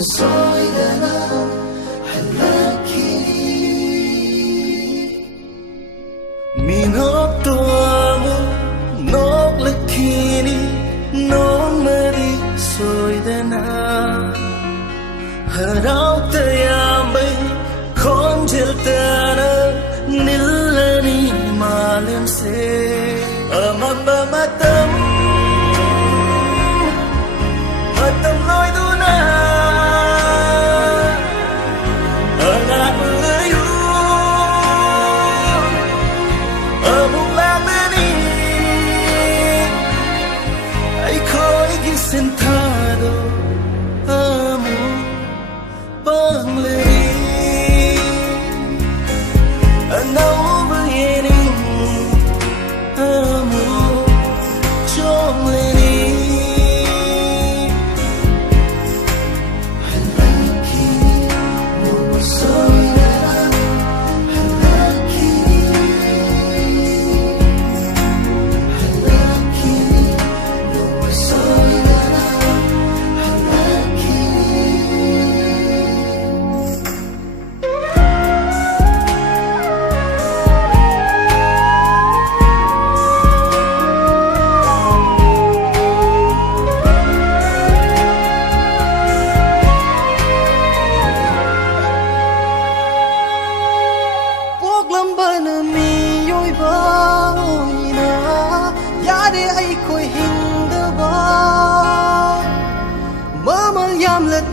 soidana halakini minok tuamu nok lakini nok mari soidana harau tayambai konjel tana nilani malam se amamba matam matam loi duna angat melayu amung lamani ai khoi gi sentado amo bangleri anau beyening amo chomleni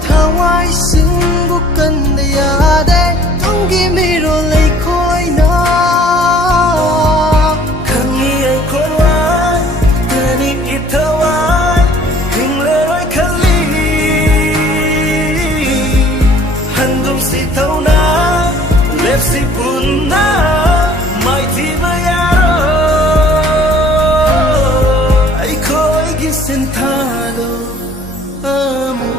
Thawai sinh bukan dia de tunggi miro lay koi na kangi ai khoi tani itawai hing le roi khali handum si thau na lep si pun na mai thi bayaro ai khoi gi sentado amo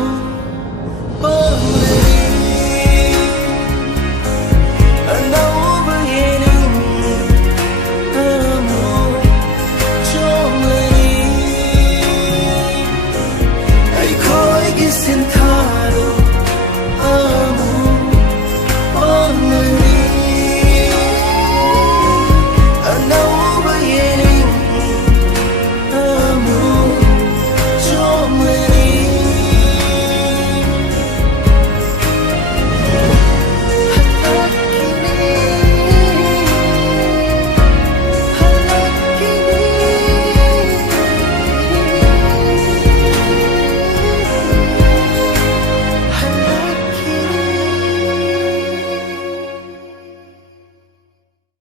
Sinta